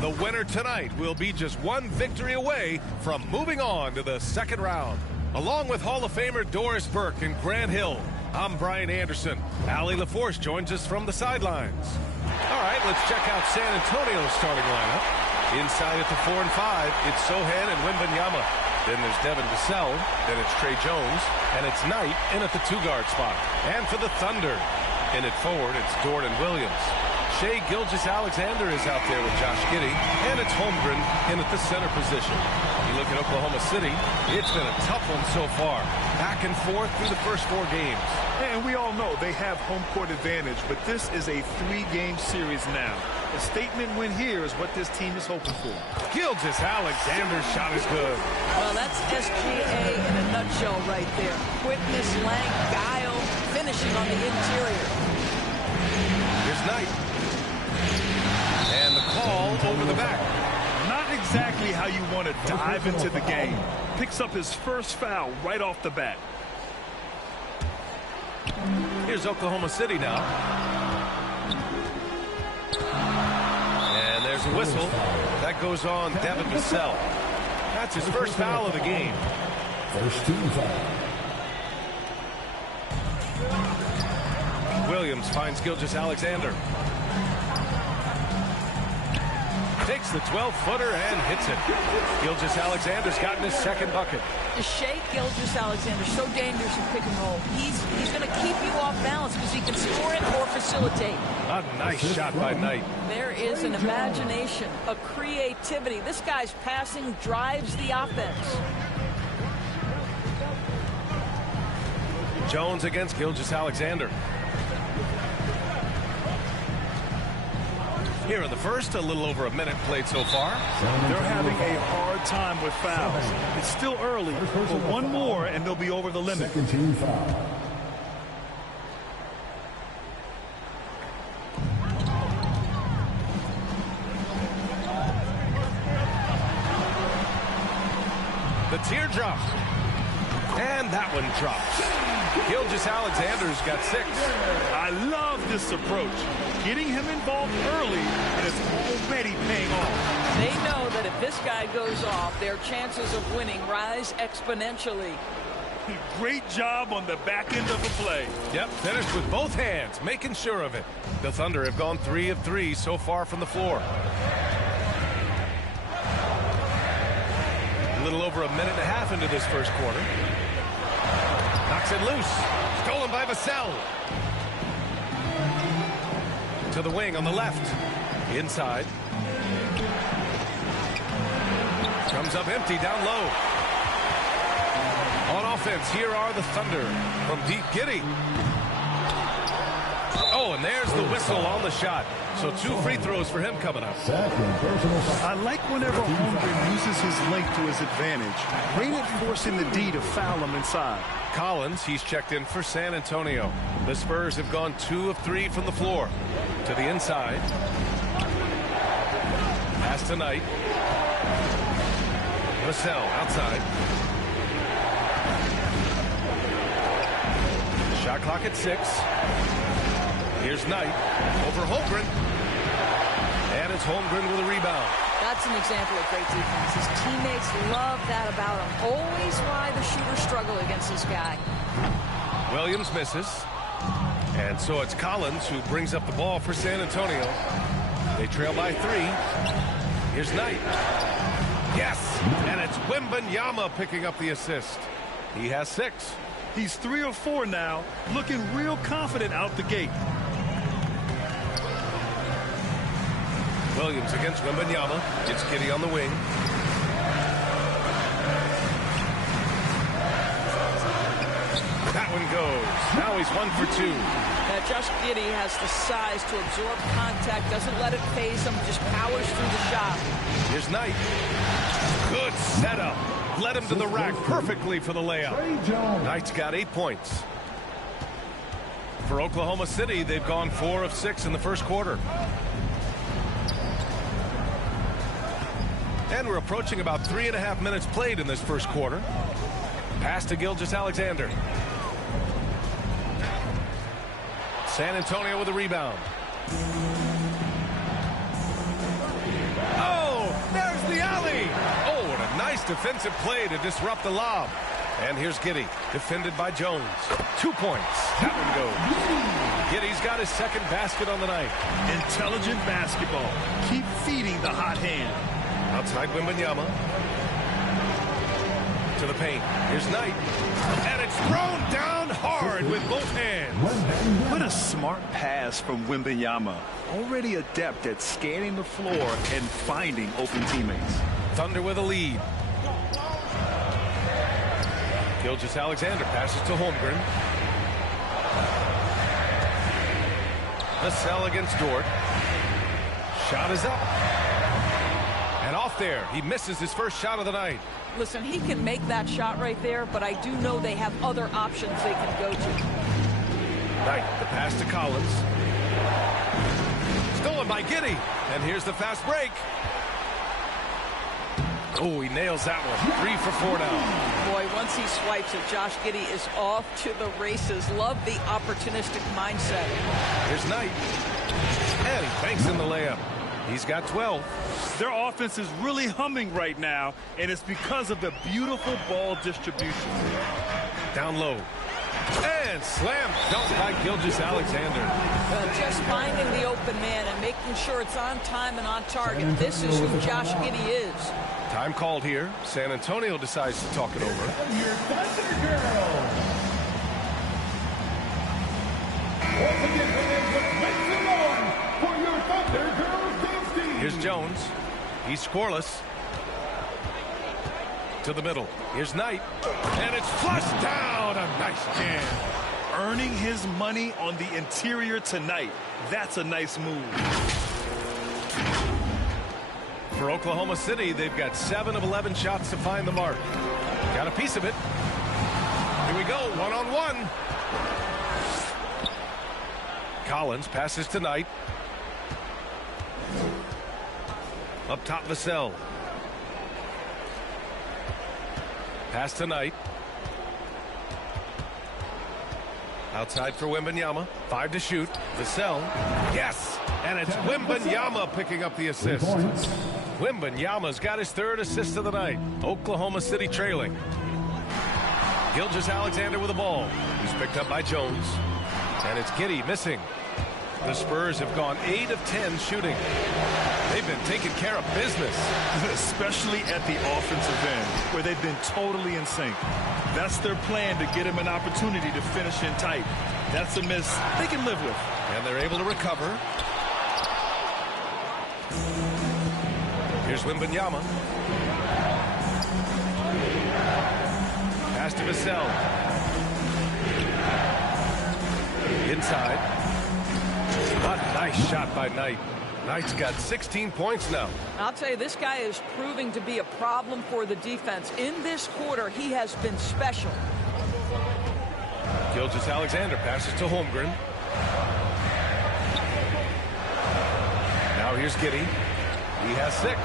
The winner tonight will be just one victory away from moving on to the second round. Along with Hall of Famer Doris Burke and Grant Hill, I'm Brian Anderson. Allie LaForce joins us from the sidelines. All right, let's check out San Antonio's starting lineup. Inside at the 4 and 5, it's Sohan and Wembanyama. Then there's Devin Vassell, then it's Trey Jones, and it's Knight in at the 2-guard spot. And for the Thunder, in at forward, it's Jordan Williams. Shai Gilgeous-Alexander is out there with Josh Giddey, and it's Holmgren in at the center position. You look at Oklahoma City, it's been a tough one so far. Back and forth through the first 4 games. And we all know they have home court advantage, but this is a 3-game series now. A statement win here is what this team is hoping for. Gilgeous-Alexander's shot is good. Well, that's SGA in a nutshell right there. Quickness, length, guile, finishing on the interior. Here's Knight. And the call over the back. Not exactly how you want to dive into the game. Picks up his first foul right off the bat. Here's Oklahoma City now. And there's a whistle. That goes on Devin Vassell. That's his first foul of the game. First team foul. Williams finds Gilgeous-Alexander. Takes the 12-footer and hits it. Gilgeous-Alexander's gotten his second bucket. Shai Gilgeous-Alexander, so dangerous in pick and roll. He's going to keep you off balance because he can score it or facilitate. A nice shot by Knight. There is an imagination, a creativity. This guy's passing drives the offense. Jones against Gilgeous-Alexander. Here in the first, a little over a minute played so far. They're having a hard time with fouls. It's still early, but one more and they'll be over the limit. Second team foul. The teardrop. And that one drops. Gilgeous-Alexander's got 6. I love this approach. Getting him involved early, and it's already paying off. They know that if this guy goes off, their chances of winning rise exponentially. Great job on the back end of the play. Yep, finished with both hands, making sure of it. The Thunder have gone 3 of 3 so far from the floor. A little over a minute and a half into this first quarter. Knocks it loose. Stolen by Vassell. To the wing on the left. Inside. Comes up empty down low. On offense, here are the Thunder from deep. Giddey. Oh, and there's the whistle on the shot. So 2 free throws for him coming up. I like whenever Holmgren uses his length to his advantage. Great at forcing the D to foul him inside. Collins, he's checked in for San Antonio. The Spurs have gone 2 of 3 from the floor. To the inside. Pass to Knight. Vassell outside. Shot clock at 6. Here's Knight over Holmgren. And it's Holmgren with a rebound. That's an example of great defense. His teammates love that about him. Always why the shooters struggle against this guy. Williams misses. And so it's Collins who brings up the ball for San Antonio. They trail by 3. Here's Knight. Yes! And it's Wembanyama picking up the assist. He has 6. He's 3 of 4 now, looking real confident out the gate. Williams against Wembanyama. Gets Giddey on the wing. That one goes. Now he's 1 for 2. Now Josh Giddey has the size to absorb contact, doesn't let it phase him, just powers through the shot. Here's Knight. Good setup. Led him to the rack perfectly for the layup. Knight's got 8 points. For Oklahoma City, they've gone 4 of 6 in the first quarter. And we're approaching about 3.5 minutes played in this first quarter. Pass to Gilgeous-Alexander. San Antonio with a rebound. Oh! defensive play to disrupt the lob. And here's Giddy, defended by Jones. 2 points. That one goes. Giddy's got his second basket on the night. Intelligent basketball. Keep feeding the hot hand. Outside Wembanyama. To the paint. Here's Knight. And it's thrown down hard with both hands. What a smart pass from Wembanyama. Already adept at scanning the floor and finding open teammates. Thunder with a lead. Gilgeous-Alexander passes to Holmgren. Vassell against Dort. Shot is up. And off there. He misses his first shot of the night. Listen, he can make that shot right there, but I do know they have other options they can go to. Knight, the pass to Collins. Stolen by Giddy. And here's the fast break. Oh, he nails that one. 3 for 4 now. Boy, once he swipes it, Josh Giddey is off to the races. Love the opportunistic mindset. Here's Knight. And he banks in the layup. He's got 12. Their offense is really humming right now, and it's because of the beautiful ball distribution. Down low. And slam dunk by Gilgeous-Alexander. Just finding the open man and making sure it's on time and on target. This is who Josh Giddey is. Time called here. San Antonio decides to talk it over. Here's Jones. He's scoreless. To the middle. Here's Knight. And it's flushed down. A nice jam. Earning his money on the interior tonight. That's a nice move. For Oklahoma City, they've got 7 of 11 shots to find the mark. Got a piece of it. Here we go, one-on-one. Collins passes to Knight. Up top, Vassell. Pass to Knight. Outside for Wembanyama. 5 to shoot. Vassell. Yes! And it's Wembanyama picking up the assist. Wembanyama's got his 3rd assist of the night. Oklahoma City trailing. Gilgeous-Alexander with the ball. He's picked up by Jones. And it's Giddey missing. The Spurs have gone 8 of 10 shooting. They've been taking care of business. Especially at the offensive end, where they've been totally in sync. That's their plan to get him an opportunity to finish in tight. That's a miss they can live with. And they're able to recover. Here's Wembanyama. Pass to Vassell. Inside. A nice shot by Knight. Knight's got 16 points now. I'll tell you, this guy is proving to be a problem for the defense. In this quarter, he has been special. Gilgeous-Alexander passes to Holmgren. Now here's Giddey. He has 6.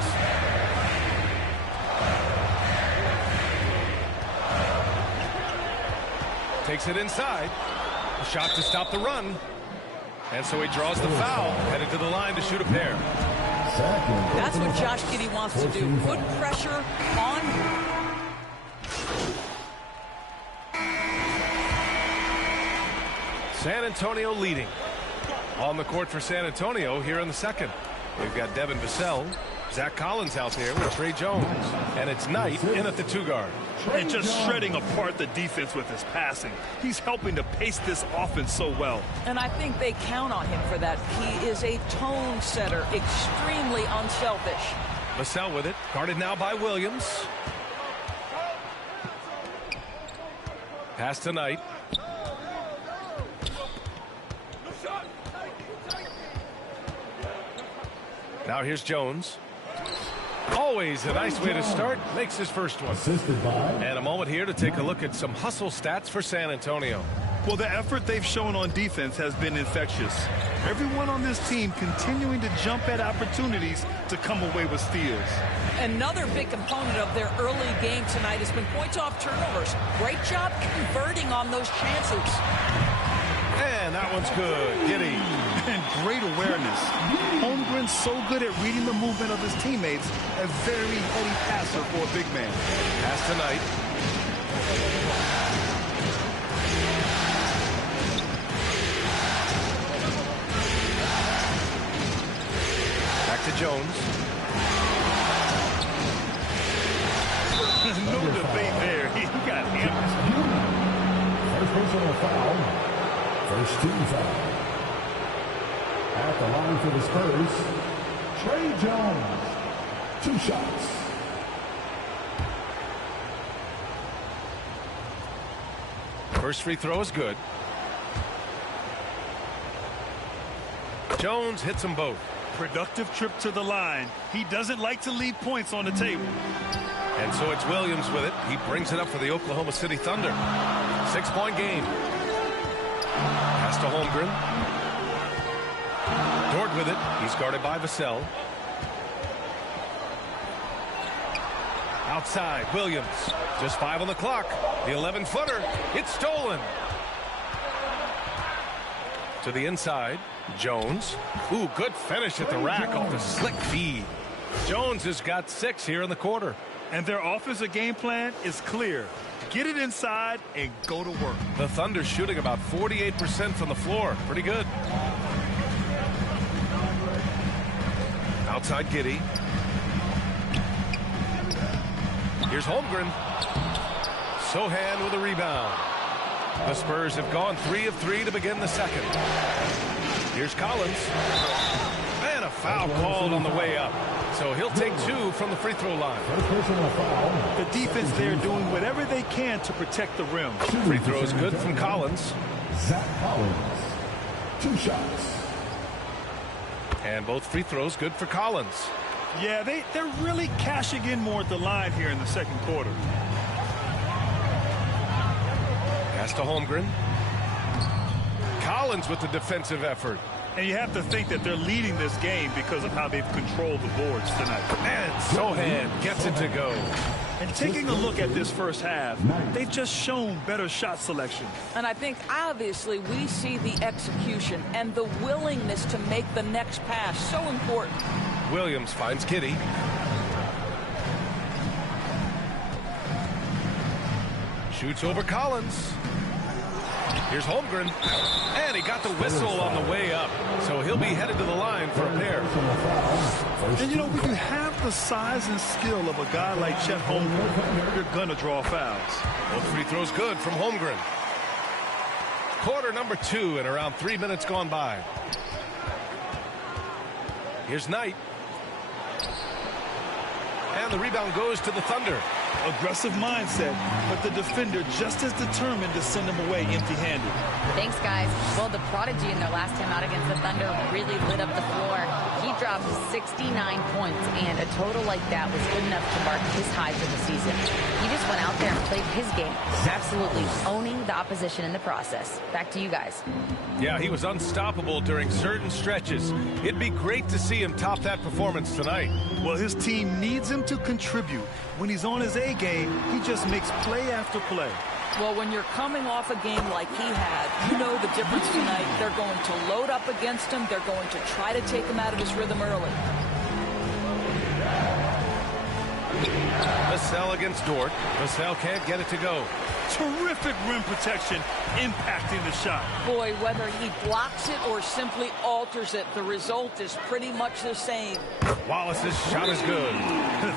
Takes it inside. A shot to stop the run. And so he draws the foul, headed to the line to shoot a pair. That's what Josh Giddey wants to do. Put pressure on. San Antonio leading. On the court for San Antonio here in the second. We've got Devin Vassell. Zach Collins out there with Trey Jones. And it's Knight in at the 2-guard. And just shredding apart the defense with his passing. He's helping to pace this offense so well. And I think they count on him for that. He is a tone setter, extremely unselfish. Vassell with it. Guarded now by Williams. Pass to Knight. Now here's Jones. Always a nice way to start. Makes his first one. And a moment here to take a look at some hustle stats for San Antonio. Well, the effort they've shown on defense has been infectious. Everyone on this team continuing to jump at opportunities to come away with steals. Another big component of their early game tonight has been points off turnovers. Great job converting on those chances. And that one's good. Giddy. And great awareness. Holmgren's so good at reading the movement of his teammates. A very heady passer for a big man. Pass tonight. Back to Jones. No debate there. He got him. First personal foul. First team foul. At the line for the Spurs, Trey Jones. 2 shots. First free throw is good. Jones hits them both. Productive trip to the line. He doesn't like to leave points on the table. And so it's Williams with it. He brings it up for the Oklahoma City Thunder. 6-point game. Pass to Holmgren. Dort with it. He's guarded by Vassell. Outside, Williams. Just 5 on the clock. The 11-footer. It's stolen. To the inside, Jones. Ooh, good finish at the rack off the slick feed. Jones has got 6 here in the quarter. And their offensive game plan is clear. Get it inside and go to work. The Thunder shooting about 48% from the floor. Pretty good. Outside Giddy. Here's Holmgren. Sohan with a rebound. The Spurs have gone 3 of 3 to begin the second. Here's Collins. And a foul called on the way up. So he'll take 2 from the free throw line. The defense there doing whatever they can to protect the rim. Free throw is good from Collins. Zach Collins. 2 shots. And both free throws good for Collins. Yeah, they're really cashing in more at the line here in the second quarter. Pass to Holmgren. Collins with the defensive effort. And you have to think that they're leading this game because of how they've controlled the boards tonight. And Sohan gets it to go. And taking a look at this first half, they've just shown better shot selection. And I think obviously we see the execution and the willingness to make the next pass so important. Williams finds Giddy. Shoots over Collins. Here's Holmgren. And he got the whistle on the way up. So he'll be headed to the line for a pair. And you know, when you have the size and skill of a guy like Chet Holmgren, you're going to draw fouls. Both free throws good from Holmgren. Quarter number 2 and around 3 minutes gone by. Here's Knight. And the rebound goes to the Thunder. Aggressive mindset, but the defender just as determined to send him away empty-handed. Thanks, guys. Well, the prodigy in their last time out against the Thunder really lit up the floor. He dropped 69 points, and a total like that was good enough to mark his high for the season. He just went out there and played his game, absolutely owning the opposition in the process. Back to you guys. Yeah, he was unstoppable during certain stretches. It'd be great to see him top that performance tonight. Well, his team needs him to contribute. When he's on his A game, he just makes play after play. Well, when you're coming off a game like he had, you know the difference tonight. They're going to load up against him. They're going to try to take him out of his rhythm early. Vassell against Dort. Vassell can't get it to go. Terrific rim protection, impacting the shot. Boy, whether he blocks it or simply alters it, the result is pretty much the same. Wallace's shot is good.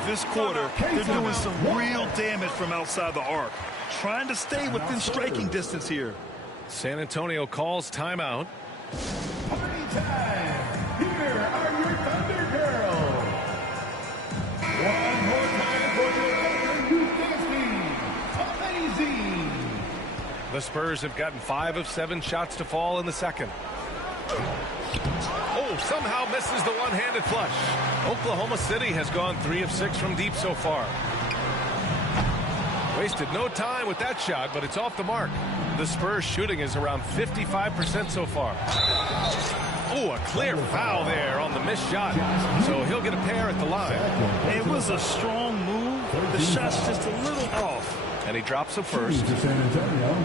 This quarter, they're doing some real damage from outside the arc. Trying to stay within striking distance here. San Antonio calls timeout. Party time! Here are your Thunder Girls! One more time for your Thunder Youth Dance Team! Amazing! The Spurs have gotten 5 of 7 shots to fall in the second. Oh, somehow misses the one-handed flush. Oklahoma City has gone 3 of 6 from deep so far. Wasted no time with that shot, but it's off the mark. The Spurs shooting is around 55% so far. Oh, a clear foul there on the missed shot. So he'll get a pair at the line. It was a strong move. The shot's just a little off. And he drops a first. To San Antonio,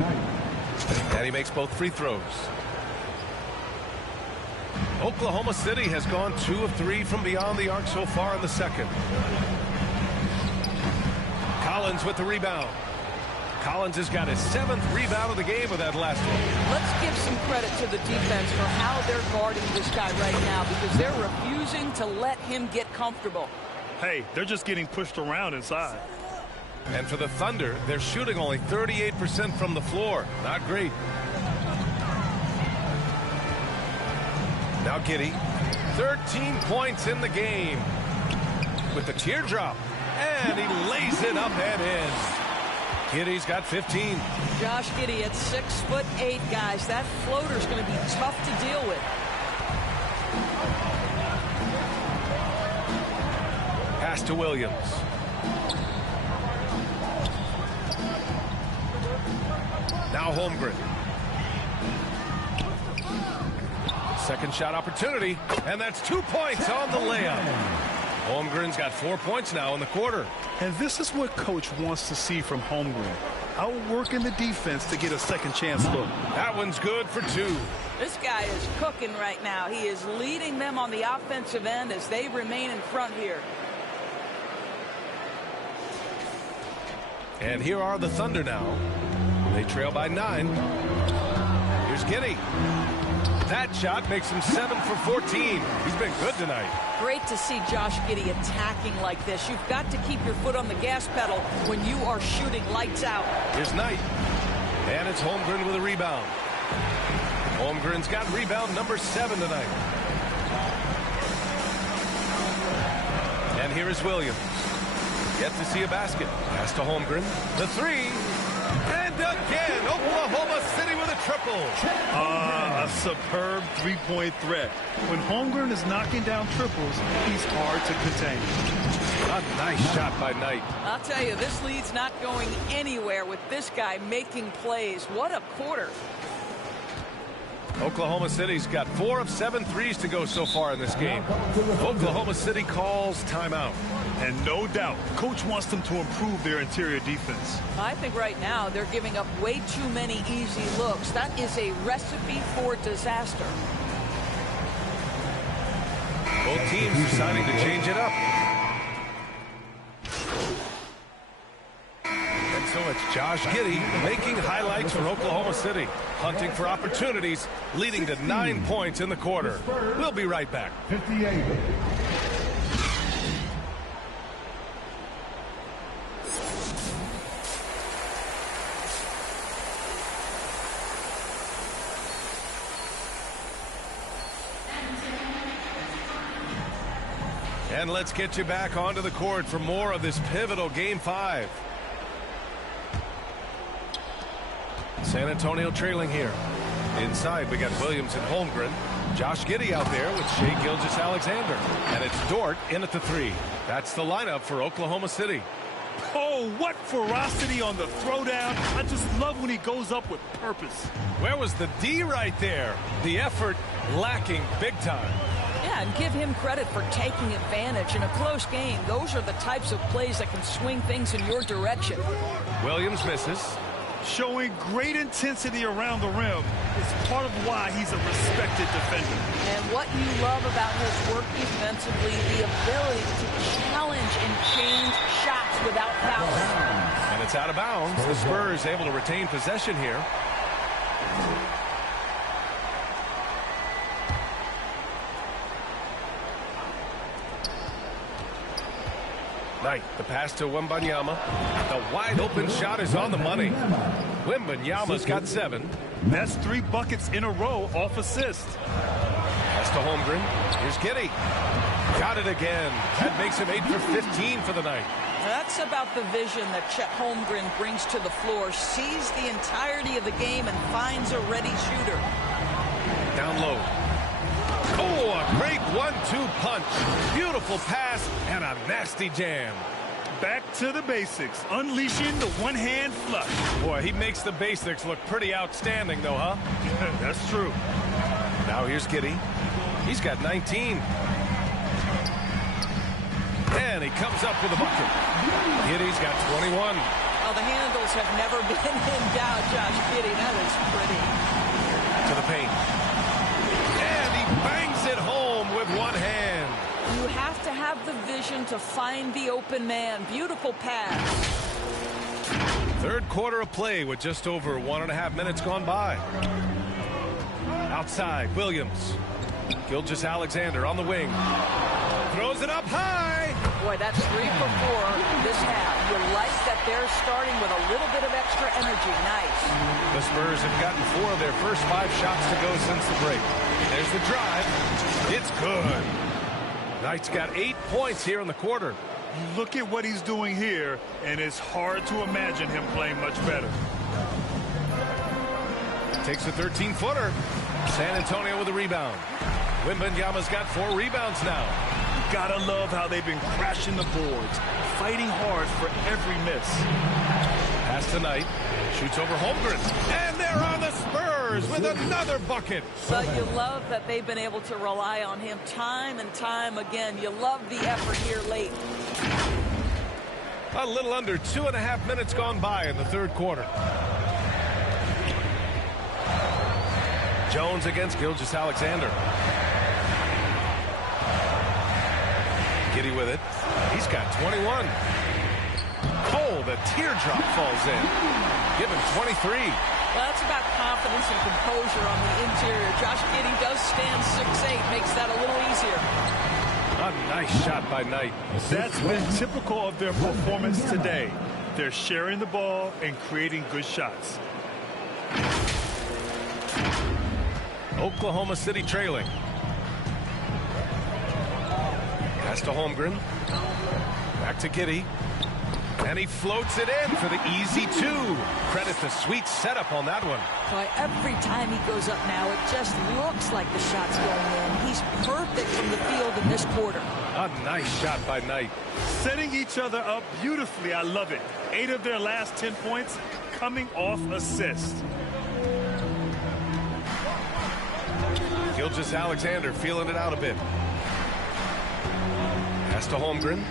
Knight. And he makes both free throws. Oklahoma City has gone 2 of 3 from beyond the arc so far in the second. Collins with the rebound. Collins has got his 7th rebound of the game with that last one. Let's give some credit to the defense for how they're guarding this guy right now, because they're refusing to let him get comfortable. Hey, they're just getting pushed around inside. And for the Thunder, they're shooting only 38% from the floor. Not great. Now Giddey, 13 points in the game with the teardrop, and he lays it up and in. Giddey's got 15. Josh Giddey at 6'8", guys. That floater's going to be tough to deal with. Pass to Williams. Now Holmgren. Second shot opportunity, and that's 2 points on the layup. Holmgren's got 4 points now in the quarter. And this is what coach wants to see from Holmgren. Outworking the defense to get a second chance look. That one's good for 2. This guy is cooking right now. He is leading them on the offensive end as they remain in front here. And here are the Thunder now. They trail by 9. Here's Giddey. That shot makes him 7 for 14. He's been good tonight. Great to see Josh Giddey attacking like this. You've got to keep your foot on the gas pedal when you are shooting lights out. Here's Knight. And it's Holmgren with a rebound. Holmgren's got rebound number 7 tonight. And here is Williams. Yet to see a basket. Pass to Holmgren. The 3. And again, Oklahoma City with a triple. A superb three-point threat. When Holmgren is knocking down triples, he's hard to contain. A nice shot by Knight. I'll tell you, this lead's not going anywhere with this guy making plays. What a quarter. Oklahoma City's got 4 of 7 threes to go so far in this game. Oklahoma City calls timeout. And no doubt, coach wants them to improve their interior defense. I think right now they're giving up way too many easy looks. That is a recipe for disaster. Both teams deciding to change it up. And so it's Josh Giddey making highlights for Oklahoma City. Hunting for opportunities, leading to 9 points in the quarter. We'll be right back. 58. And let's get you back onto the court for more of this pivotal Game 5. San Antonio trailing here. Inside, we got Williams and Holmgren. Josh Giddey out there with Shai Gilgeous-Alexander. And it's Dort in at the 3. That's the lineup for Oklahoma City. Oh, what ferocity on the throwdown. I just love when he goes up with purpose. Where was the D right there? The effort lacking big time. Yeah, and give him credit for taking advantage in a close game. Those are the types of plays that can swing things in your direction. Williams misses. Showing great intensity around the rim is part of why he's a respected defender. And what you love about his work defensively, the ability to challenge and change shots without fouling. And it's out of bounds. The Spurs able to retain possession here. Knight, the pass to Wembanyama. The wide open shot is on the money. Wembanyama's got 7. That's 3 buckets in a row off assist. Pass to Holmgren. Here's Giddey. Got it again. That makes him 8 for 15 for the night. That's about the vision that Chet Holmgren brings to the floor. Sees the entirety of the game and finds a ready shooter. Down low. Oh, a great 1-2 punch. Beautiful pass and a nasty jam. Back to the basics. Unleashing the one-hand flush. Boy, he makes the basics look pretty outstanding, though, huh? That's true. Now here's Giddey. He's got 19. And he comes up with a bucket. Giddey's got 21. Well, the handles have never been in doubt, Josh Giddey. That is pretty. To the paint. And he bangs it home with one hand. You have to have the vision to find the open man. Beautiful pass. Third quarter of play with just over 1.5 minutes gone by. Outside, Williams. Gilgeous-Alexander on the wing. Throws it up high. Boy, that's 3 for 4 this half. You like that they're starting with a little bit of extra energy. Nice. The Spurs have gotten 4 of their first 5 shots to go since the break. There's the drive. It's good. Knight's got 8 points here in the quarter. Look at what he's doing here, and it's hard to imagine him playing much better. Takes a 13-footer. San Antonio with a rebound. Wembanyama's got 4 rebounds now. Gotta love how they've been crashing the boards, fighting hard for every miss. Pass to Knight. Shoots over Holmgren. And they're on the Spurs with another bucket. But you love that they've been able to rely on him time and time again. You love the effort here late. A little under 2.5 minutes gone by in the third quarter. Jones against Gilgeous-Alexander. Giddey with it. He's got 21. Cole, the teardrop falls in. Give him 23. Well, that's about confidence and composure on the interior. Josh Giddey does stand 6'8", makes that a little easier. A nice shot by Knight. That's been typical of their performance today. They're sharing the ball and creating good shots. Oklahoma City trailing. Pass to Holmgren. Back to Giddey. And he floats it in for the easy 2. Credit the sweet setup on that one. Boy, every time he goes up now, it just looks like the shot's going in. He's perfect from the field in this quarter. A nice shot by Knight. Setting each other up beautifully. I love it. 8 of their last 10 points coming off assist. Gilgeous-Alexander feeling it out a bit. Pass to Holmgren.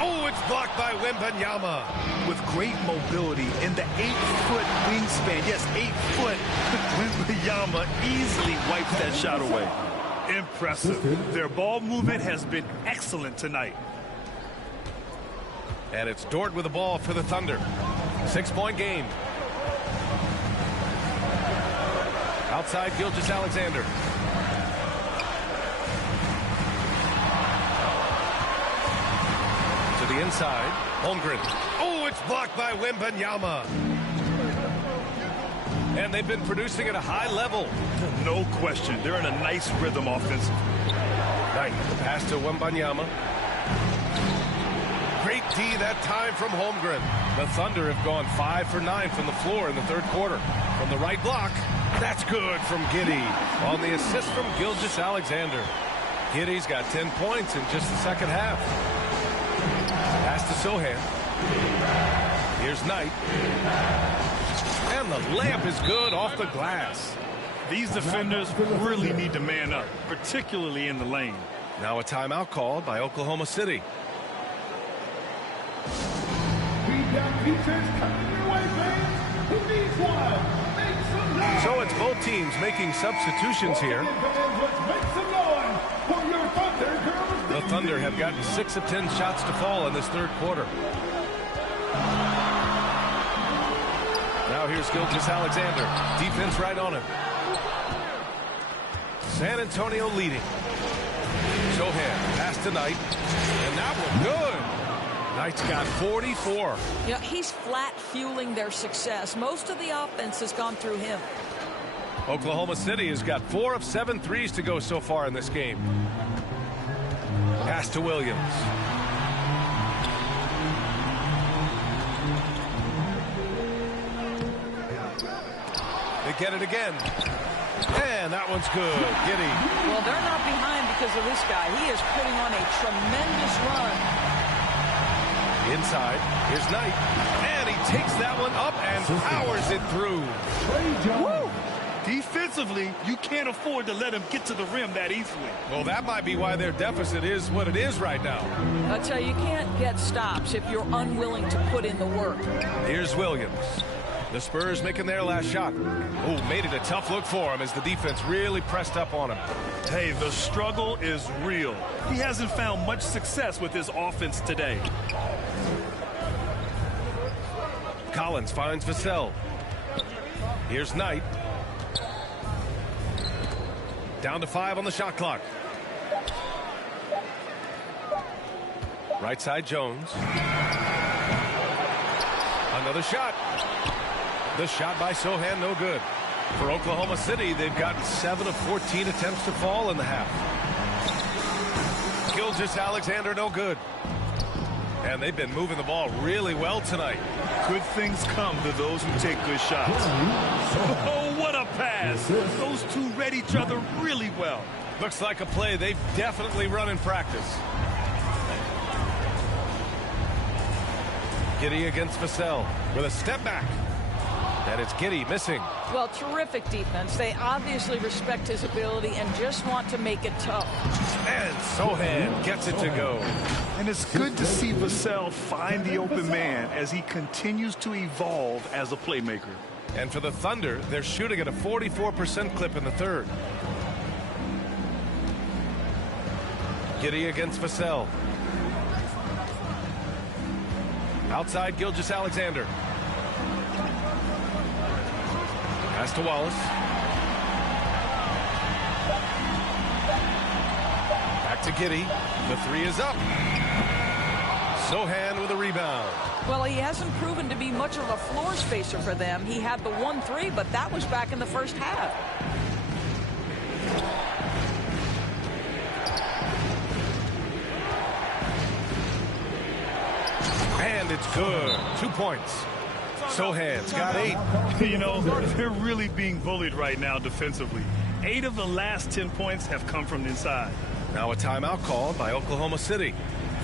Oh, it's blocked by Wembanyama. With great mobility and the 8-foot wingspan. Yes, 8 foot. Wembanyama easily wipes that shot away. Impressive. Their ball movement has been excellent tonight. And it's Dort with the ball for the Thunder. 6-point game. Outside, Gilgeous-Alexander. To the inside, Holmgren. Oh, it's blocked by Wembanyama. And they've been producing at a high level. No question. They're in a nice rhythm offensively. Knight, pass to Wembanyama. Great D that time from Holmgren. The Thunder have gone 5 for 9 from the floor in the third quarter. From the right block, that's good from Giddey. On the assist from Gilgeous-Alexander. Giddey's got 10 points in just the second half. Pass to Sohan. Here's Knight. And the layup is good off the glass. These defenders really need to man up, particularly in the lane. Now a timeout called by Oklahoma City. So it's both teams making substitutions here. The Thunder have gotten 6 of 10 shots to fall in this third quarter. Now here's Gilgeous-Alexander. Defense right on him. San Antonio leading. Sohan, pass to Knight. And that one good. Knight's got 44. You know, he's flat fueling their success. Most of the offense has gone through him. Oklahoma City has got 4 of 7 threes to go so far in this game. Pass to Williams. They get it again. And that one's good. Giddey. Well, they're not behind because of this guy. He is putting on a tremendous run. Inside. Here's Knight. And he takes that one up and powers it through. Woo! Defensively, you can't afford to let him get to the rim that easily. Well, that might be why their deficit is what it is right now. I tell you, you can't get stops if you're unwilling to put in the work. Here's Williams. The Spurs making their last shot. Oh, made it a tough look for him as the defense really pressed up on him. Hey, the struggle is real. He hasn't found much success with his offense today. Collins finds Vassell. Here's Knight. Down to 5 on the shot clock. Right side Jones. Another shot. The shot by Sohan, no good. For Oklahoma City, they've got 7 of 14 attempts to fall in the half. Gilgeous-Alexander, no good. And they've been moving the ball really well tonight. Good things come to those who take good shots. Oh, what a pass. Those two read each other really well. Looks like a play they've definitely run in practice. Giddey against Vassell with a step back. And it's Giddey missing. Well, terrific defense. They obviously respect his ability and just want to make it tough. And Sohan gets it to go. And it's good to see Vassell find the open man as he continues to evolve as a playmaker. And for the Thunder, they're shooting at a 44% clip in the third. Giddey against Vassell. Outside Gilgeous-Alexander. Pass to Wallace. Back to Giddey. The 3 is up. Sohan with a rebound. Well, he hasn't proven to be much of a floor spacer for them. He had the 1-3, but that was back in the first half. And it's good. 2 points. Sohan's got 8. You know, they're really being bullied right now defensively. 8 of the last 10 points have come from inside. Now a timeout called by Oklahoma City.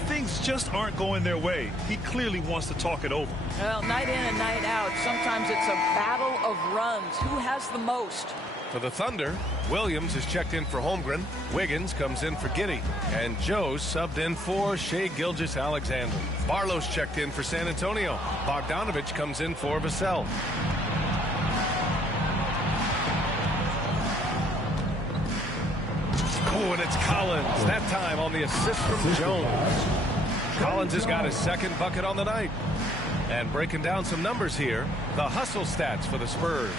Things just aren't going their way. He clearly wants to talk it over. Well, night in and night out, sometimes it's a battle of runs. Who has the most? For the Thunder, Williams is checked in for Holmgren. Wiggins comes in for Giddey. And Joe's subbed in for Shai Gilgeous-Alexander. Barlow's checked in for San Antonio. Bogdanovich comes in for Vassell. Oh, and it's Collins. That time on the assist from Jones. Collins has got his second bucket on the night. And breaking down some numbers here, the hustle stats for the Spurs.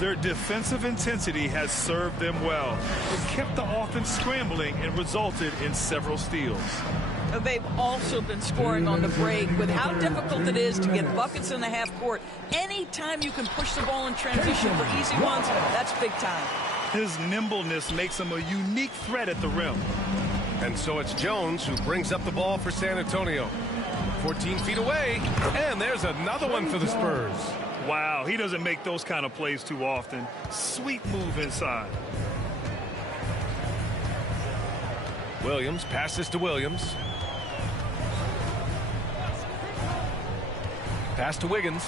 Their defensive intensity has served them well. It kept the offense scrambling and resulted in several steals. They've also been scoring on the break. With how difficult it is to get buckets in the half court, anytime you can push the ball in transition for easy ones, that's big time. His nimbleness makes him a unique threat at the rim. And so it's Jones who brings up the ball for San Antonio. 14 feet away, and there's another one for the Spurs. Wow, he doesn't make those kind of plays too often. Sweet move inside. Williams passes to Williams. Pass to Wiggins.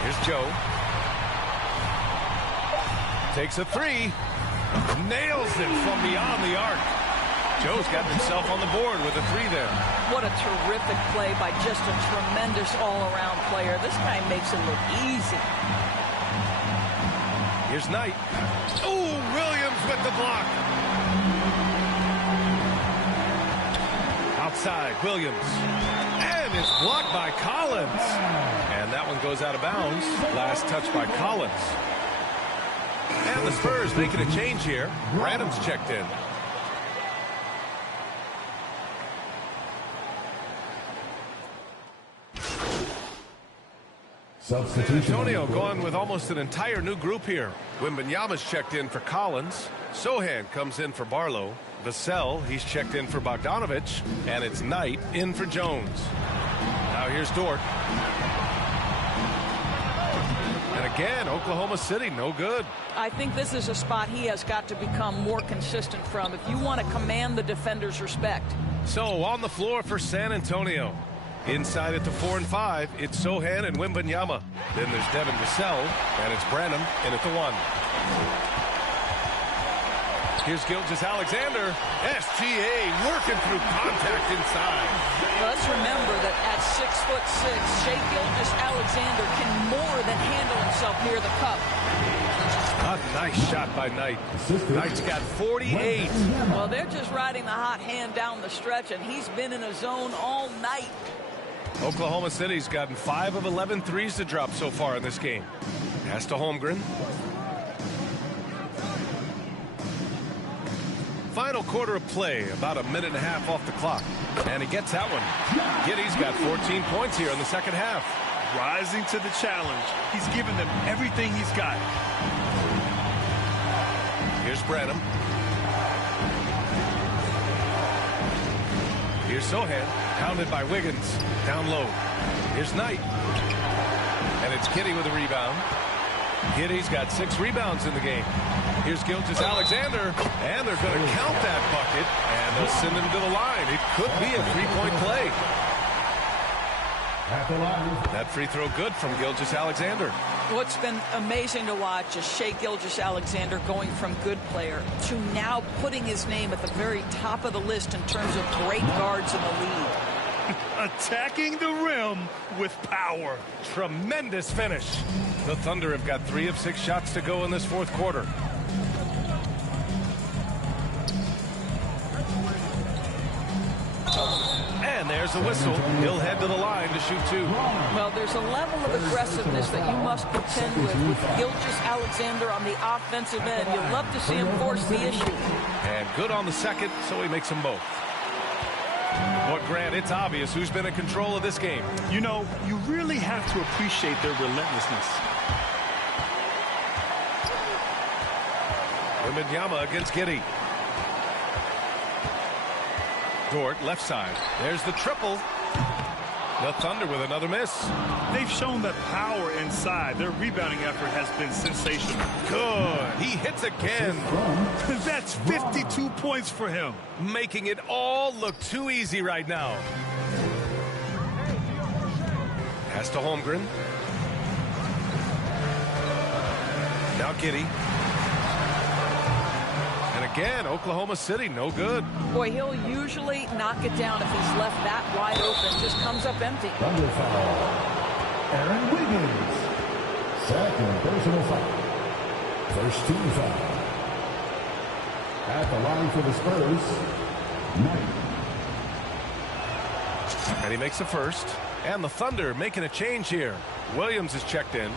Here's Joe. Takes a 3. Nails it from beyond the arc. Joe's got himself on the board with a 3 there. What a terrific play by just a tremendous all-around player. This guy makes it look easy. Here's Knight. Oh, Williams with the block. Outside, Williams. And it's blocked by Collins. And that one goes out of bounds. Last touch by Collins. And the Spurs making a change here. Branham's checked in. Substitution. Antonio going with almost an entire new group here. Wembanyama's checked in for Collins. Sohan comes in for Barlow. Vassell, he's checked in for Bogdanovich. And it's Knight in for Jones. Now here's Dort. And again, Oklahoma City, no good. I think this is a spot he has got to become more consistent from if you want to command the defender's respect. So on the floor for San Antonio. Inside at the 4 and 5, it's Sohan and Wembanyama. Then there's Devin Vassell, and it's Branham in at the 1. Here's Gilgeous-Alexander. SGA working through contact inside. Let's remember that at 6'6", Shai Gilgeous-Alexander can more than handle himself near the cup. A nice shot by Knight. Knight's got 48. Well, they're just riding the hot hand down the stretch, and he's been in a zone all night. Oklahoma City's gotten 5 of 11 threes to drop so far in this game. Pass to Holmgren. Final quarter of play, about a minute and a half off the clock. And he gets that one. Giddey's got 14 points here in the second half. Rising to the challenge. He's given them everything he's got. Here's Branham. Here's Sohan, pounded by Wiggins. Down low. Here's Knight. And it's Giddey with a rebound. Giddey's got 6 rebounds in the game. Here's Gilgeous-Alexander, and they're going to count that bucket, and they'll send him to the line. It could be a three-point play. That free throw good from Gilgeous-Alexander. What's been amazing to watch is Shai Gilgeous-Alexander going from good player to now putting his name at the very top of the list in terms of great guards in the league. Attacking the rim with power. Tremendous finish. The Thunder have got 3 of 6 shots to go in this fourth quarter. And there's the whistle. He'll head to the line to shoot 2. Well, there's a level of aggressiveness that you must contend with Gilgeous-Alexander on the offensive end. You'll love to see him force the issue. And good on the second, so he makes them both. But Grant, it's obvious who's been in control of this game. You know, you really have to appreciate their relentlessness. Wembanyama against Giddey. Dort, left side. There's the triple. The Thunder with another miss. They've shown that power inside. Their rebounding effort has been sensational. Good. He hits again. That's 52 points for him. Making it all look too easy right now. Pass to Holmgren. Now Giddey. And again, Oklahoma City, no good. Boy, he'll usually knock it down if he's left that wide open. Just comes up empty. Thunder foul. Aaron Wiggins. Second personal foul. First team foul. At the line for the Spurs, Knight. And he makes the first. And the Thunder making a change here. Williams is checked in.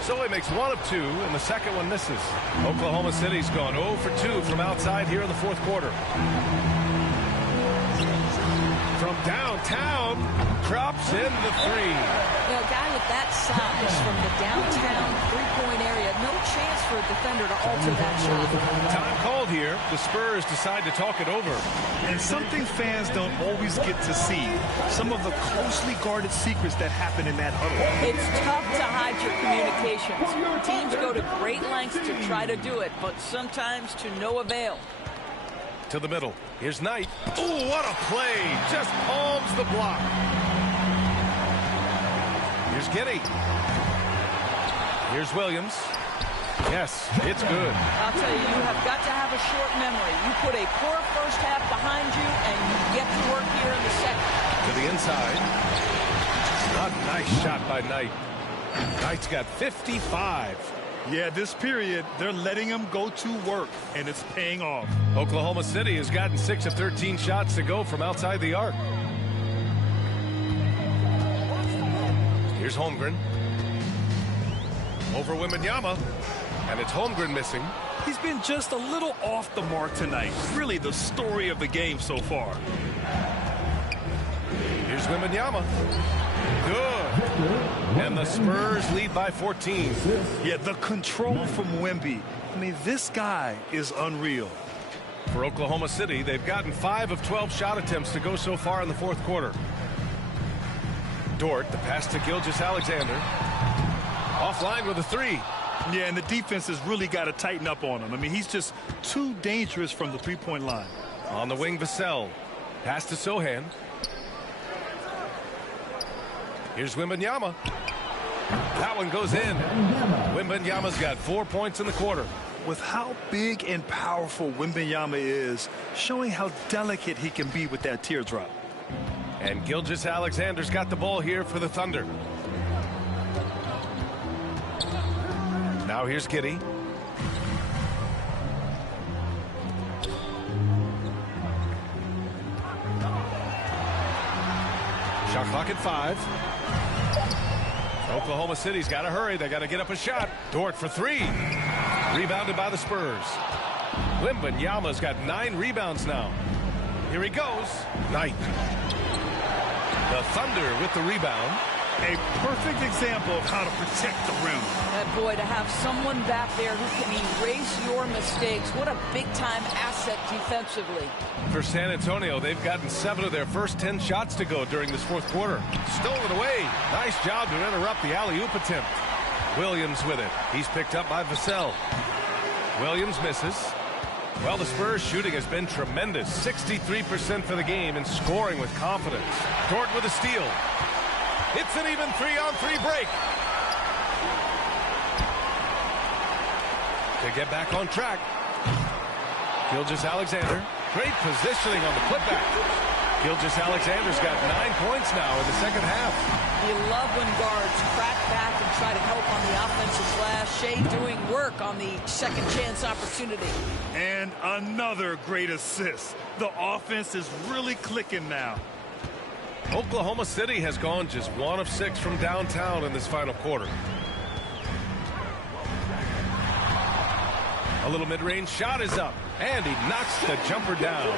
So he makes 1 of 2, and the second one misses. Oklahoma City's gone 0 for 2 from outside here in the fourth quarter. From downtown, drops in the 3. You know, a guy with that size from the downtown three-point area, no chance for a defender to alter that shot. Time called here. The Spurs decide to talk it over. And something fans don't always get to see. Some of the closely guarded secrets that happen in that huddle. It's tough to hide your communications. Teams go to great lengths to try to do it, but sometimes to no avail. To the middle. Here's Knight. Oh, what a play. Just palms the block. Here's Giddey. Here's Williams. Yes, it's good. I'll tell you, you have got to have a short memory. You put a poor first half behind you, and you get to work here in the second. To the inside. A nice shot by Knight. Knight's got 55. Yeah, this period, they're letting him go to work, and it's paying off. Oklahoma City has gotten 6 of 13 shots to go from outside the arc. Here's Holmgren. Over Wembanyama. And it's Holmgren missing. He's been just a little off the mark tonight. Really the story of the game so far. Here's Wembanyama. Good. And the Spurs lead by 14. Yeah, the control from Wemby. I mean, this guy is unreal. For Oklahoma City, they've gotten 5 of 12 shot attempts to go so far in the fourth quarter. Dort, the pass to Gilgeous-Alexander. Offline with a 3. Yeah, and the defense has really got to tighten up on him. I mean, he's just too dangerous from the three-point line. On the wing, Vassell. Pass to Sohan. Here's Wembanyama. That one goes in. Wembanyama's got 4 points in the quarter. With how big and powerful Wembanyama is, showing how delicate he can be with that teardrop. And Gilgeous-Alexander's got the ball here for the Thunder. Now here's Giddey. Shot clock at 5. Oklahoma City's got to hurry. They got to get up a shot. Dort for 3. Rebounded by the Spurs. Wembanyama's got 9 rebounds now. Here he goes. Knight. The Thunder with the rebound. A perfect example of how to protect the rim. And boy, to have someone back there who can erase your mistakes, what a big-time asset defensively. For San Antonio, they've gotten 7 of their first 10 shots to go during this fourth quarter. Stolen away. Nice job to interrupt the alley-oop attempt. Williams with it. He's picked up by Vassell. Williams misses. Well, the Spurs shooting has been tremendous. 63% for the game and scoring with confidence. Dort with a steal. It's an even 3-on-3 break. To get back on track. Gilgeous-Alexander. Great positioning on the putback. Gilgeous-Alexander's got 9 points now in the second half. You love when guards crack back and try to help on the offensive glass. Shea doing work on the second chance opportunity. And another great assist. The offense is really clicking now. Oklahoma City has gone just 1 of 6 from downtown in this final quarter. A little mid-range shot is up, and he knocks the jumper down.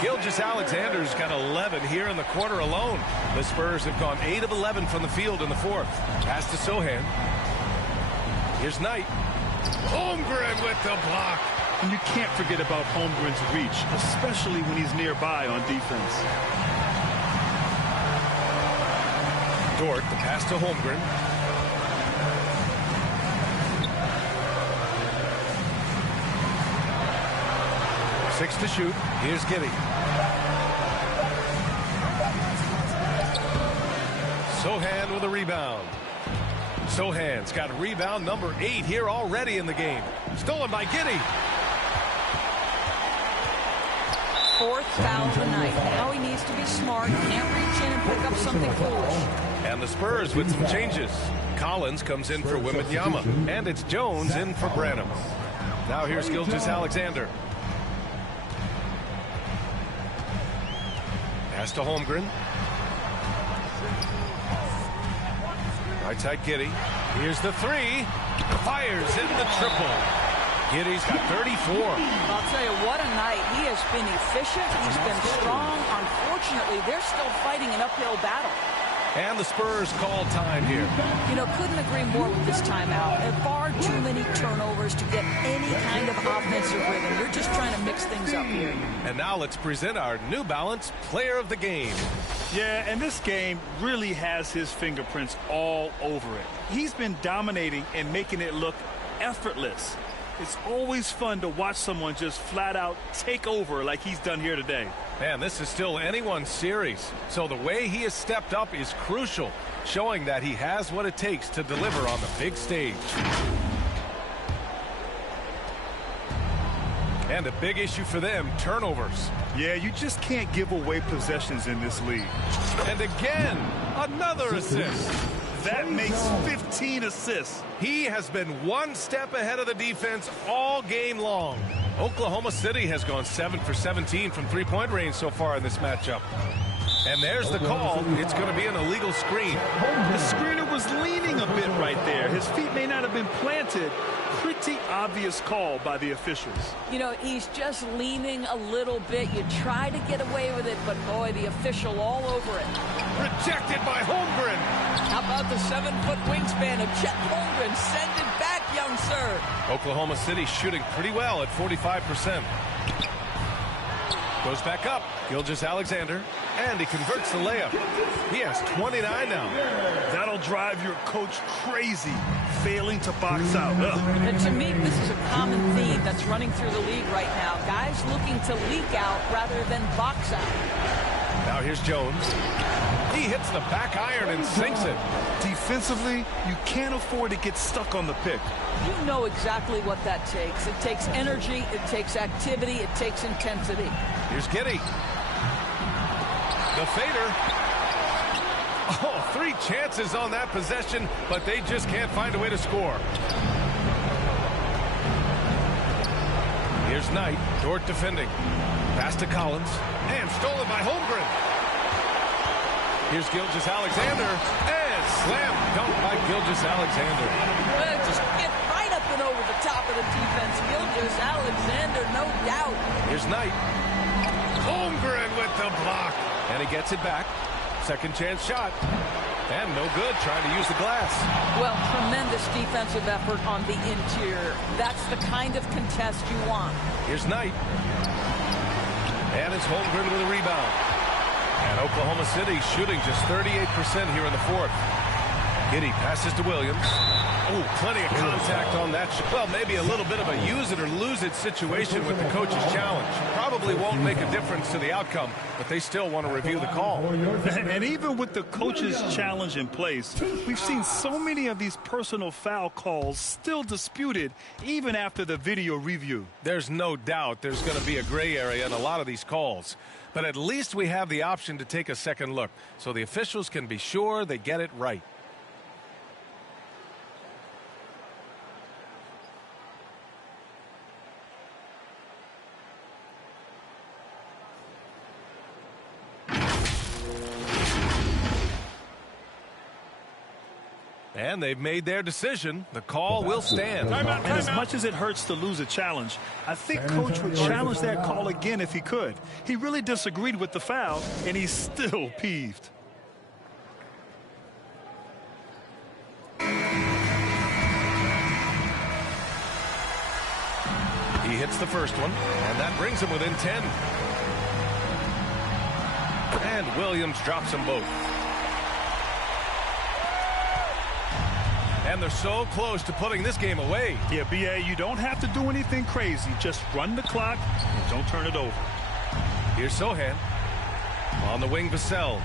Gilgeous-Alexander's got 11 here in the quarter alone. The Spurs have gone 8 of 11 from the field in the fourth. Pass to Sohan. Here's Knight. Holmgren with the block. And you can't forget about Holmgren's reach, especially when he's nearby on defense. Dort, the pass to Holmgren. Six to shoot. Here's Giddey. Sohan with a rebound. Sohan's got rebound number 8 here already in the game. Stolen by Giddey. 4th foul of the night. Now he needs to be smart. Can't reach in and pick up something foolish. And the Spurs with some changes. Collins comes in for Wembanyama. And it's Jones in for Branham. Now here's Gilgeous-Alexander. Pass to Holmgren. Right side Giddey. Here's the 3. Fires in the triple. Giddey's got 34. I'll tell you, what a night. He has been efficient. He's been strong. Unfortunately, they're still fighting an uphill battle. And the Spurs call time here. You know, couldn't agree more with this timeout. There are far too many turnovers to get any kind of offensive rhythm. We're just trying to mix things up here. And now let's present our New Balance Player of the Game. Yeah, and this game really has his fingerprints all over it. He's been dominating and making it look effortless. It's always fun to watch someone just flat out take over like he's done here today. Man, this is still anyone's series. So the way he has stepped up is crucial, showing that he has what it takes to deliver on the big stage. And a big issue for them, turnovers. Yeah, you just can't give away possessions in this league. And again, another assist. That makes 15 assists. He has been one step ahead of the defense all game long. Oklahoma City has gone 7 for 17 from three-point range so far in this matchup. And there's the call. It's going to be an illegal screen. The screener was leaning a bit right there. His feet may not have been planted. Pretty obvious call by the officials. You know, he's just leaning a little bit. You try to get away with it, but boy, the official all over it. Rejected by Holmgren. How about the 7-foot wingspan of Chet Holmgren? Send it back, young sir. Oklahoma City shooting pretty well at 45%. Goes back up. Gilgeous-Alexander. And he converts the layup. He has 29 now. That'll drive your coach crazy, failing to box out. And to me, this is a common theme that's running through the league right now. Guys looking to leak out rather than box out. Now here's Jones. He hits the back iron and sinks it. Defensively, you can't afford to get stuck on the pick. You know exactly what that takes. It takes energy, it takes activity, it takes intensity. Here's Giddey. The fader. Oh, 3 chances on that possession, but they just can't find a way to score. Here's Knight. Dort defending. Pass to Collins. And stolen by Holmgren. Here's Gilgeous-Alexander. And slam dunk by Gilgeous-Alexander. Well, just get right up and over the top of the defense. Gilgeous-Alexander, no doubt. Here's Knight. Holmgren with the block. And he gets it back. Second chance shot. And no good, trying to use the glass. Well, tremendous defensive effort on the interior. That's the kind of contest you want. Here's Knight. And it's Holmgren with a rebound. And Oklahoma City shooting just 38% here in the fourth. Giddey passes to Williams. Oh, plenty of contact on that. Well, maybe a little bit of a use it or lose it situation with the coach's challenge. Probably won't make a difference to the outcome, but they still want to review the call. And even with the coach's challenge in place, we've seen so many of these personal foul calls still disputed even after the video review. There's no doubt there's going to be a gray area in a lot of these calls. But at least we have the option to take a second look, so the officials can be sure they get it right. And they've made their decision. The call will stand. And as much as it hurts to lose a challenge, I think Coach would challenge that call again if he could. He really disagreed with the foul, and he's still peeved. He hits the first one, and that brings him within 10. And Williams drops them both. And they're so close to putting this game away. Yeah, B.A., you don't have to do anything crazy. Just run the clock and don't turn it over. Here's Sohan. On the wing, Vassell.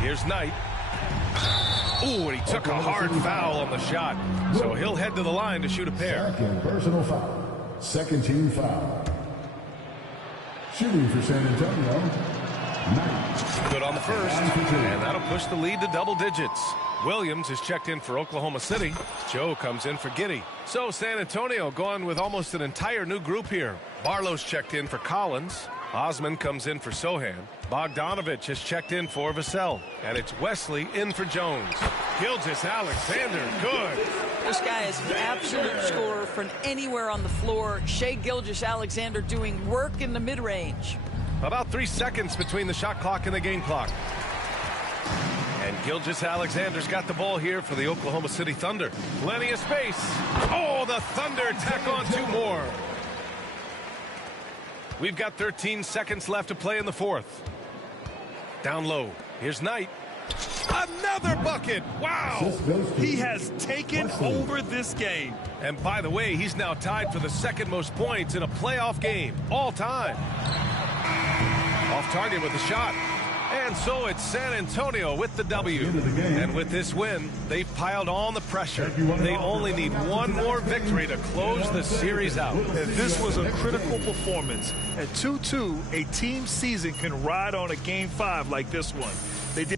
Here's Knight. Ooh, and he took a hard foul on the shot. So he'll head to the line to shoot a pair. Second personal foul. Second team foul. Shooting for San Antonio. Good on the first, and that'll push the lead to double digits. Williams is checked in for Oklahoma City. Joe comes in for Giddey. So San Antonio going with almost an entire new group here. Barlow's checked in for Collins. Osman comes in for Sohan. Bogdanovich has checked in for Vassell. And it's Wesley in for Jones. Gilgeous-Alexander, good. This guy is an absolute scorer from anywhere on the floor. Shai Gilgeous-Alexander doing work in the mid-range. About 3 seconds between the shot clock and the game clock. And Gilgeous-Alexander's got the ball here for the Oklahoma City Thunder. Plenty of space. Oh, the Thunder tack on 2 more. We've got 13 seconds left to play in the fourth. Down low. Here's Knight. Another bucket. Wow. He has taken over this game. And by the way, he's now tied for the second most points in a playoff game all time. Off target with the shot. And so it's San Antonio with the W. And with this win, they've piled on the pressure. They only need one more victory to close the series out. And this was a critical performance. At 2-2, a team season can ride on a Game 5 like this one. They did